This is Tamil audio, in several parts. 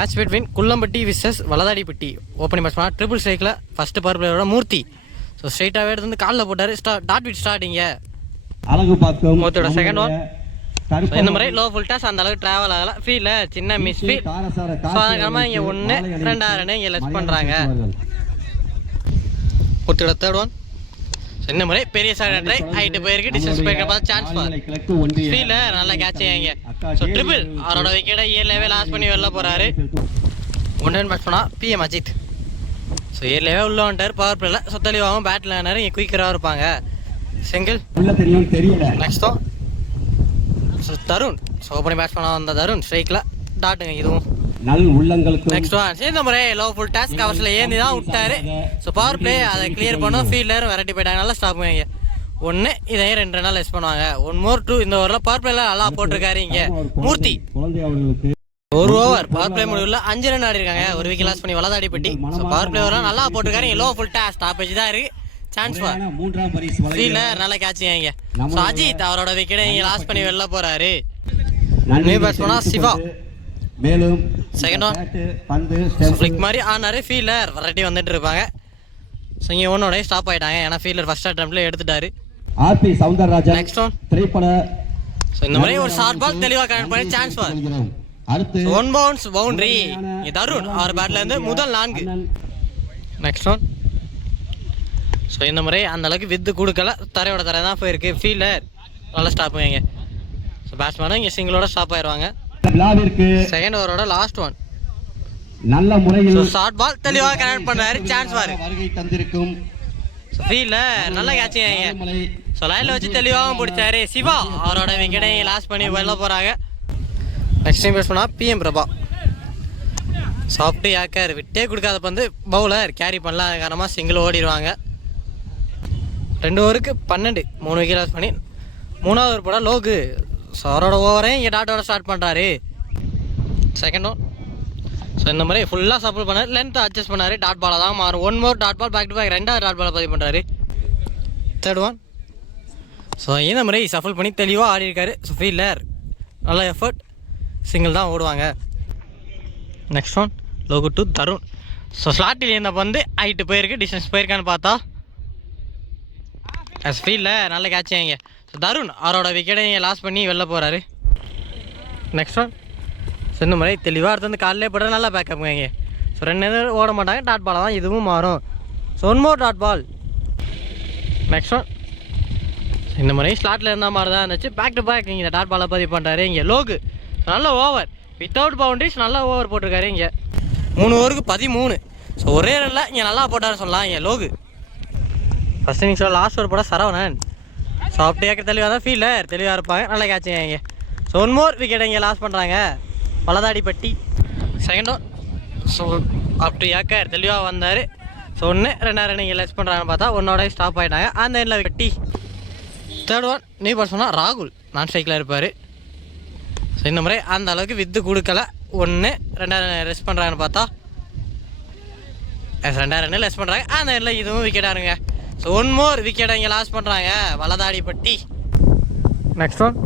Match between Kullampatti versus Valathadipatti opening bats பண்ணால் ட்ரிபிள் ஸ்ட்ரைக்கில் ஃபஸ்ட்டு பவர் பிளேயரோட மூர்த்தி. ஸோ ஸ்ட்ரைட்டாகவே எடுத்து வந்து காலில் போட்டார். டாட் விட் ஸ்டார்டிங்க மூர்த்தியோட செகண்ட் ஒன். இந்த மாதிரி லோ ஃபுல் டாஸ் அந்த அளவுக்கு ட்ராவல் ஆகலை. ஃபீல்டில் சின்ன மிஸ் ஃபீல். ஸோ அதுக்காக இங்கே 1-2 இங்கே லெஸ் பண்ணுறாங்க. மூர்த்தியோட தேர்ட் ஒன். இந்த முறை பெரிய சார் ட்ரை ஹைட்டு போயிருக்கு. டிஸ்டன்ஸ் போயிருக்க சான்ஸ் ஃபார் ஃபீல்டில் நல்லா கேட்ச் ஆகிங்க. ஸோ ட்ரிபிள் அவரோட விக்கெட்டை இயர்லேயே லாஸ் பண்ணி வெளில போகிறாரு. 1 ரன் பேட்ஸ் பண்ணால் பிஎம் அஜித். ஸோ இயர்லேயே உள்ள வந்துட்டார் பவர் பிளேல. ஸோ தெளிவாகவும் பேட்டில் ஆனார். இங்கே குயிக்கராக இருப்பாங்க. சிங்கிள் நெக்ஸ்ட்டோ so Tarun. So opening bats பண்ண வந்த தருண் ஸ்ட்ரைக்கில் டாட்டுங்க. இதுவும் நெக்ஸ்ட் ஒன். இந்த முறை லோ ஃபுல் டாஸ்க் கவர்ஸில் ஏந்தி தான் விட்டாரு. ஸோ பவர் பிளே அதை கிளியர் பண்ணும். ஃபீல்டரும் விரட்டி போயிட்டாங்க. நல்லா ஸ்டாப் பண்ணுவாங்க. 1 இதையும் 2 நாள் லெஸ் பண்ணுவாங்க. 1 more 2. இந்த ஓவரில் பவர் பிளேல நல்லா போட்டிருக்காரு இங்கே மூர்த்தி. ஒரு ஓவர் பவர் பிளே முடிவில் 5 ரன் ஆடி இருக்காங்க. ஒரு விக்கெட் லாஸ் பண்ணி வலதாடிப்பட்டி. ஸோ பவர் பிளே ஓவரெலாம் நல்லா போட்டிருக்காரு. லோ ஃபுல் டாஸ் ஸ்டாப்பேஜ் தான் இருக்கு. சான்ஸ் ஃபார் ஃபீல்டர் நல்லா கேட்ச் ஆகிங்க. ஸோ அஜித் அவரோட விக்கெட்டை இங்கே லாஸ் பண்ணி வெளில போறாரு. நியூ பேட்ஸ் பண்ணால் சிவா. மேலும் செகண்ட் ஒன் ஃபிளிக் மாதிரி ஆனாரு. ஃபீல்டர் வெரைட்டி வந்துட்டு இருப்பாங்க. ஸோ இங்கே ஒன்னோடய ஸ்டாப் ஆகிட்டாங்க. ஏன்னா ஃபீல்டர் ஃபர்ஸ்ட் அட்டெம்ப்ட்ல எடுத்துட்டாரு. ஆர்பி சௌந்தரராஜன் நெக்ஸ்ட் ஒன் திரைப்பட. ஸோ இந்த மாதிரி ஒரு ஷார்ட் பால் தெளிவாக கனெக்ட் பண்ணி சான்ஸ் ஃபார் அடுத்து 1 பவுன்ஸ் பவுண்டரி. தருண் அவர் பேட்ல இருந்து முதல் 4. Next one. ஸோ இந்த முறை அந்த அளவுக்கு வித்து கொடுக்கல. தரையோட தரை தான் போயிருக்கு. ஃபீல்டர் நல்லா ஸ்டாப் பண்ணுவீங்க. ஸோ பேட்ஸ்மேனும் இங்கே சிங்கிளோட ஸ்டாப் ஆயிடுவாங்க. செகண்ட் ஓவரோட லாஸ்ட் ஒன். நல்ல முறையில் ஷார்ட் பால் தெளிவாக கனெக்ட் பண்ணாரு. சான்ஸ் பாரு வருகை தந்திருக்கும். ஃபீல்டர் நல்லா கேட்ச் ஆகிங்க. ஸோ லைனில் வச்சு தெளிவாகவும் பிடிச்சாரு. சிவா அவரோட விக்கெட்டை லாஸ் பண்ணி வெளில போகிறாங்க. நெக்ஸ்ட் டைம் பேஸ் பண்ணால் பிஎம் பிரபா. சாஃப்ட்டு யாக்கர் விட்டே கொடுக்காத பந்து பவுலர் கேரி பண்ணலாம். காரணமாக சிங்கிள் ஓடிடுவாங்க. 2 ஓவருக்கு 12 3 விக்கெட் லாஸ் பண்ணி 3வது ஓவர் போட லோகு. ஸோ அவரோட ஓவரையும் இங்கே டாட்டோட ஸ்டார்ட் பண்ணுறாரு. Second one. ஸோ இந்த மாதிரி ஃபுல்லாக சப்போர்ட் பண்ணார். லென்த் அட்ஜஸ்ட் பண்ணார். டாட் பாலாக தான் மாறும். 1 more dot ball back to back 2வது டாட் பாலை பதிவு பண்ணுறாரு. Third one. ஸோ இந்த மாதிரி சஃபல் பண்ணி தெளிவாக ஆடி இருக்காரு. ஸோ ஃபீல்டர் நல்ல எஃபர்ட். சிங்கிள் தான் ஓடுவாங்க. Next one Logu to Tarun. So ஸ்லாட்டில் இந்த பந்து ஹைட்டு போயிருக்கு. டிஸ்டன்ஸ் போயிருக்கான்னு பார்த்தா ஃபீல்டில் நல்ல கேட்ச் ஆகிங்க. ஸோ தருண் அவரோட விக்கெட்டை லாஸ் பண்ணி வெளில போகிறாரு. Next one. ஸோ இந்த மாதிரி தெளிவாக எடுத்து வந்து காலையிலே போட்டால் நல்லா பேக்கப் வாங்க. ஸோ 2 எதுவும் ஓட மாட்டாங்க. டாட் பாலாக தான் இதுவும் மாறும். So 1 more dot ball. Next one. இந்த மாதிரி ஸ்லாட்டில் இருந்தால் மாதிரி தான் இருந்துச்சு. பேக் டு பேக் இங்கே டாட் பாலை பதிவு பண்ணுறாரு. இங்கே லோகு நல்ல ஓவர் வித்தவுட் பவுண்டரிஸ் நல்லா ஓவர் போட்டிருக்காரு. இங்கே 3 ஓவருக்கு 13. ஸோ ஒரே ரனில் இங்கே நல்லா போட்டார் சொல்லலாம். இங்கே லோகு ஃபஸ்ட் இன்னிங்ஸில் லாஸ்ட் ஓவர் போட சரவணன். ஸோ அப்படி ஏற்க தெளிவாக தான் ஃபீல்டர் தெளிவாக இருப்பாங்க. நல்லா கேட்ச் இங்கே. ஸோ 1 more விக்கெட் இங்கே லாஸ் பண்ணுறாங்க வலதாடிப்பட்டி. Second one. ஸோ அப்படி ஏக்கர் தெளிவாக வந்தார். ஸோ 1-2 ரன் இங்கே லெஸ் பண்ணுறாங்கன்னு பார்த்தா 1ஓட ஸ்டாப் ஆகிட்டாங்க. அந்த எண்ணில் வெட்டி. Third one. நீ பர்சனாக ராகுல் நான் ஸ்ட்ரைக்கில் இருப்பார். ஸோ இந்த முறை அந்த அளவுக்கு வித்து கொடுக்கல. 1-2 ரன் ரெஸ்ட் பண்ணுறாங்கன்னு பார்த்தா 2 ரன் லெஸ் பண்ணுறாங்க. அந்த எண்ணில் இதுவும் விக்கெட்டாருங்க. ஸோ 1 more விக்கெட்டை இங்கே லாஸ் பண்ணுறாங்க வலதாடிப்பட்டி. Next one.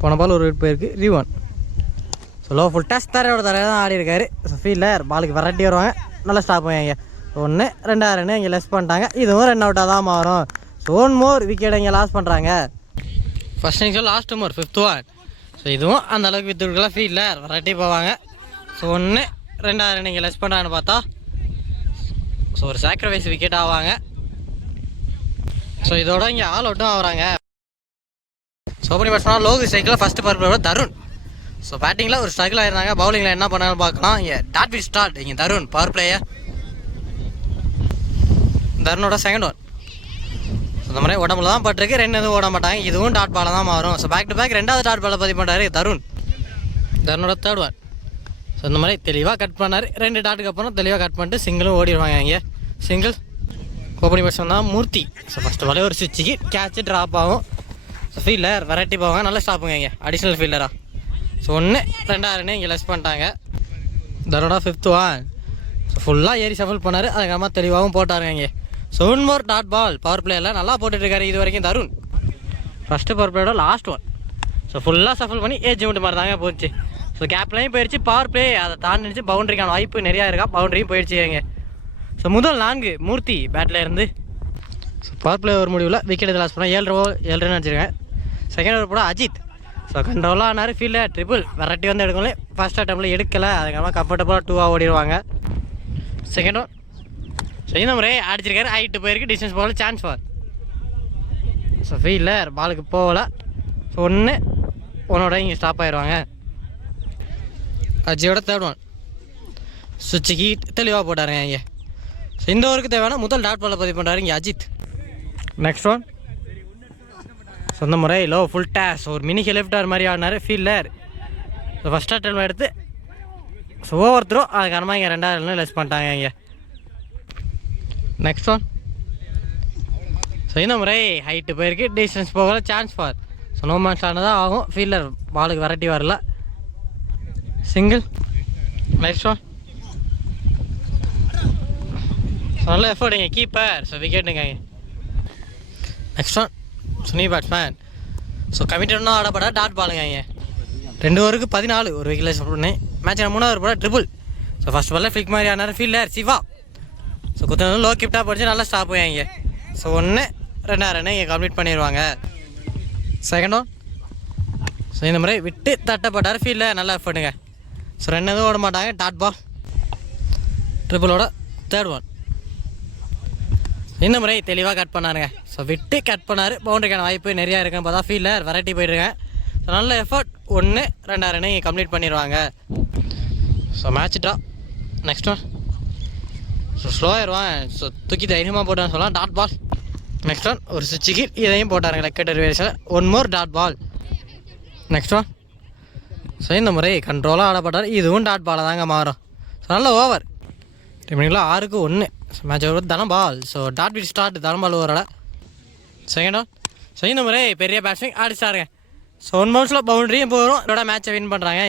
போன பால் ஒரு விட் போயிருக்கு. ரீவன். ஸோ லோ ஃபுல் டாஸ் தரையோட தரையை தான் ஆடி இருக்காரு. ஸோ ஃபீல்டர் பாலுக்கு வெரைட்டி வருவாங்க. நல்லா ஸ்டாப் பண்ணுவாங்க. 1-2 ரன் இங்கே லெஸ் பண்ணிட்டாங்க. இதுவும் 2 அவுட்டாக தான் மாறும். ஸோ 1 more விக்கெட்டை இங்கே லாஸ் பண்ணுறாங்க. ஃபஸ்ட் இன்னிங்ஸில் last over 5th one. So இதுவும் அந்த அளவுக்கு வித்து கொடுக்கலாம். ஃபீல்டர் வெரைட்டி போவாங்க. ஸோ 1-2 ரன் இங்கே லெஸ் பண்ணுறாங்கன்னு பார்த்தா ஸோ ஒரு சாக்ரிஃபைஸ் விக்கெட் ஆவாங்க. ஸோ இதோட இங்கே ஆல் அவுட்டும் ஆகிறாங்க. ஸோ ஓப்பனிங் பேட்ஸ்மேன் லோகு ஸ்ட்ரைக்கில் ஃபஸ்ட்டு பவர் தருண். ஸோ பேட்டிங்கில் ஒரு ஸ்ட்ரைக்கில் ஆயிருந்தாங்க. பவுலிங்கில் என்ன பண்ணாலும் பார்க்கலாம். இங்கே டாட் விட் ஸ்டார்ட் இங்கே தருண் பவர் பிளேயர். தருணோட செகண்ட் ஒன். இந்த மாதிரி உடம்புல தான் பட்டிருக்கு. 2 எதுவும் ஓட மாட்டாங்க. இதுவும் டாட் பாலாக தான் மாறும். ஸோ பேக் டு பேக் 2வது டாட் பாலை பதிவு பண்ணுறாரு தருண். தருணோட தேர்ட் ஒன். ஸோ இந்த மாதிரி தெளிவாக கட் பண்ணார். 2 டாட்டுக்கு அப்புறம் தெளிவாக கட் பண்ணிட்டு சிங்கிளும் ஓடிடுவாங்க. இங்கே சிங்கிள். ஓப்பனிங் பேட்ஸ்மேன் தான் மூர்த்தி. ஸோ ஃபஸ்ட்டு பாலே ஒரு சுவிட்சுக்கு கேட்சு ட்ராப் ஆகும். ஸோ ஃபீல்டர் வெரைட்டி போவாங்க. நல்லா ஸ்டாப்புங்க இங்கே அடிஷ்னல் ஃபீல்டராக. ஸோ 1-2 ரன் இங்கே லெஸ் பண்ணிட்டாங்க. தரோட 5th ஒன். ஸோ ஃபுல்லாக ஏறி சஃபல் பண்ணார். அதுக்கப்புறமா தெளிவாகவும் போட்டாருங்க இங்கே. So 1 more dot ball power பிளேயில் நல்லா போட்டுட்ருக்காரு இது வரைக்கும் தருண். ஃபஸ்ட்டு பவர் பிளேயோட லாஸ்ட் ஒன். ஸோ ஃபுல்லாக சஃபல் பண்ணி ஏஜ் மட்டும் மாதிரி தாங்க போச்சு. ஸோ கேப்லையும் போயிடுச்சு, பவர் பிளே அதை தாண்டிச்சு, பவுண்டரிக்கான வாய்ப்பு நிறையா இருக்கா, பவுண்டரியும் போயிடுச்சு இங்கே. ஸோ முதல் 4 மூர்த்தி பேட்டில் இருந்து. ஸோ பவர் பிளே ஒரு முடிவில் விக்கெட் லாஸ் பண்ணால் 7 ரன் அடிச்சிருக்கேன். செகண்ட் ஓவர் போட அஜித். ஸோ கண்ட்ரோலாக ஆனார், ஃபீல்டில் ட்ரிபிள் வெரைட்டி வந்து எடுக்கணும். ஃபர்ஸ்ட் அட்டம்ப்டில் எடுக்கலை, அதுக்கப்புறமா கம்ஃபர்டபுளாக 2 ஓடிடுவாங்க. செகண்ட் ஓவர் ஸோ இந்த முறை அடிச்சிருக்காரு, ஹைட்டு போயிருக்கு, டிஸ்டன்ஸ் போகல, சான்ஸ் ஃபார். ஸோ ஃபீல்டில் பாலுக்கு போகல. ஸோ 1 இங்கே ஸ்டாப் ஆயிடுவாங்க. அஜியோட தேர்ட் ஒன் சுவிட்சுக்கு தெளிவாக போட்டாருங்க இங்கே. ஸோ இந்த ஓவருக்கு தேவையான முதல் டாட் பாலை பதிவு பண்ணுறாரு இங்கே அஜித். நெக்ஸ்ட் ஒன் சொந்த முறை லோ ஃபுல் டேஸ், ஒரு மினிக்கு லெஃப்டார் மாதிரி ஆடினார் ஃபீல்டர். ஸோ ஃபஸ்ட் அட்டம் எடுத்து ஸோ ஓவர் த்ரோ, அதுக்காரமாக இங்கே 2வது ரன் லெஸ் பண்ணிட்டாங்க இங்கே. நெக்ஸ்ட் ஒன் ஸோ இந்த முறை ஹைட்டு போயிருக்கு, டிஸ்டன்ஸ் போகல, chance far. So no match ஆனதான் ஆகும், ஃபீல்டர் பாலுக்கு வெரைட்டி வரல, சிங்கிள். நெக்ஸ்ட் ஒன் ஸோ நல்ல எஃபர்ட் இங்கே கீப்பர். ஸோ விக்கெட்டுங்க. Next one so new batsman. So கமிட்டட்னா ஆடப்பட டாட் பாலுங்க இங்கே. 2 ஓவருக்கு 14, ஒரு விக்கெட் லெஸ் பண்ணி மேட்ச் 3வது ஓவர் போட ட்ரிபிள். ஸோ ஃபஸ்ட் பாலில் ஃபிளிக் மாதிரி ஆனார் ஃபீல்டர் சிவா. ஸோ குத்து லோ கிப்டாக படிச்சு நல்லா ஸ்டாப் போய் இங்கே. ஸோ 2வது ரன் இங்கே கம்ப்ளீட் பண்ணிடுவாங்க. செகண்ட் ஒன் ஸோ இந்த முறை விட்டு தட்டப்பட்டார் ஃபீல்டில், நல்லா எஃபர்ட்டுங்க. ஸோ 2 எதுவும் ஓட மாட்டாங்க, டாட் பால். ட்ரிபிளோட தேர்ட் ஒன் இந்த முறை தெளிவாக கட் பண்ணாருங்க. ஸோ விட்டு கட் பண்ணார், பவுண்டரிக்கான வாய்ப்பு நிறையா இருக்குன்னு பார்த்தா ஃபீல்டில் வெரைட்டி போயிட்டுருங்க. ஸோ நல்ல எஃபர்ட், 2வது ரன் இங்கே கம்ப்ளீட் பண்ணிடுவாங்க. So match draw. Next one so ஸ்லோவாகிடுவான். ஸோ தூக்கி தைரியமாக போட்டான்னு சொல்லலாம், டாட் பால். நெக்ஸ்ட் ஒன் ஒரு சுவிட்சுக்கு இதையும் போட்டாருங்க, லெக்கெட் variation, 1 more dot ball. Next one so இந்த முறை கண்ட்ரோலாக ஆடப்பட்டார், இதுவும் டாட் பாலாக தாங்க மாறும். ஸோ நல்ல ஓவர், 6க்கு 1. ஸோ மேட்ச் ஓவர் தனம் பால். ஸோ டாட் பீட் ஸ்டார்ட் தனம் பால் ஓவரோட. செகண்ட் ஒன் ஸோ இந்த முறை பெரிய பேட்ஸ்மேன் அடிச்சாருங்க. ஸோ 1 பவுன்ஸில் பவுண்டரியும் போகிறோம், இதோட மேட்சை வின் பண்ணுறாங்க.